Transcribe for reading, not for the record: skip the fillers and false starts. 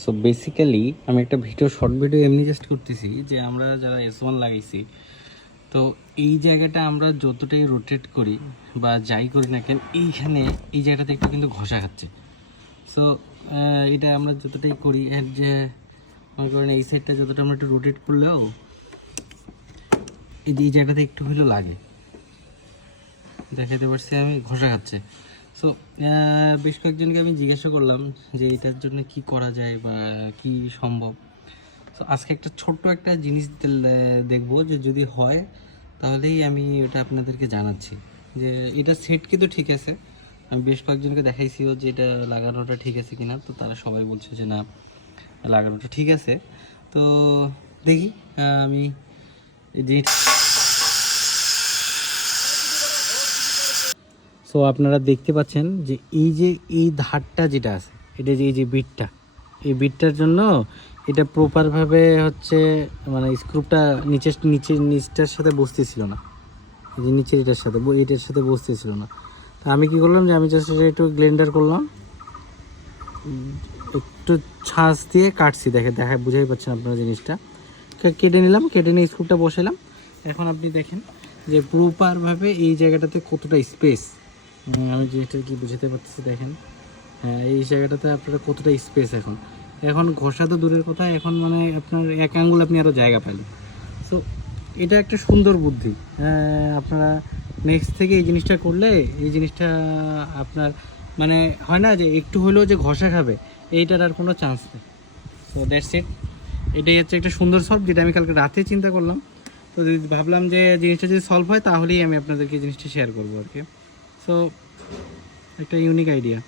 So basically আমি একটা short video এমনি জাস্ট করতেছি যে আমরা যারা S1 লাগাইছি, তো এই জায়গাটা আমরা যতটাই রোটেট করি বা যাই করি না কেন, এইখানে এই জায়গাটাতে একটু কিন্তু ঘষা খাচ্ছে। সো এটা আমরা যতটাই করি, এর যে মনে করেন এই সাইডটা যতটা আমরা একটু রোটেট করলেও এই জায়গাটাতে একটু হলেও লাগে, দেখাতে পারছি আমি, ঘষা খাচ্ছে। সো বেশ কয়েকজনকে আমি জিজ্ঞাসা করলাম যে এটার জন্য কি করা যায় বা কি সম্ভব। তো আজকে একটা ছোট্ট একটা জিনিস দেখবো, যে যদি হয় তাহলেই আমি ওটা আপনাদেরকে জানাচ্ছি। যে এটা সেট কিন্তু ঠিক আছে, আমি বেশ কয়েকজনকে দেখাইছিও যে এটা লাগানোটা ঠিক আছে কিনা, তো তারা সবাই বলছে যে না, লাগানোটা ঠিক আছে। তো দেখি আমি এই জিনিস। সো আপনারা দেখতে পাচ্ছেন যে এই ধারটা যেটা আছে, এটা যে এই যে বিটটা, এই বিটটার জন্য এটা প্রপারভাবে হচ্ছে মানে স্ক্রুপটা নিচটার সাথে বসতেছিল না, এই যে নিচের এটার সাথে বসতেছিল না। তা আমি কি করলাম যে আমি জাস্ট একটু গ্লেন্ডার করলাম, একটু ছাঁচ দিয়ে কাটছি, দেখা বুঝাই পাচ্ছেন আপনারা জিনিসটা, কেটে নিলাম, কেটে নিয়ে স্ক্রুপটা বসালাম। এখন আপনি দেখেন যে প্রপারভাবে এই জায়গাটাতে কতটা স্পেস, আমি জিনিসটা কি বুঝাতে পারতেছি দেখেন। হ্যাঁ, এই জায়গাটাতে আপনারা কতটা স্পেস, এখন ঘষা তো দূরের কথা, এখন মানে আপনার এক আঙ্গুল আপনি আরও জায়গা পেলেন। সো এটা একটা সুন্দর বুদ্ধি। আপনারা নেক্সট থেকে এই জিনিসটা করলে, এই জিনিসটা আপনার মানে হয় না যে একটু হলেও যে ঘষা খাবে, এইটার আর কোনো চান্স নেই। সো দ্যাটস ইট, এটাই হচ্ছে একটা সুন্দর সলভ, যেটা আমি কালকে রাতে চিন্তা করলাম। তো যদি ভাবলাম যে জিনিসটা যদি সলভ হয় তাহলেই আমি আপনাদেরকে জিনিসটা শেয়ার করবো আর কি। সো একটা ইউনিক আইডিয়া।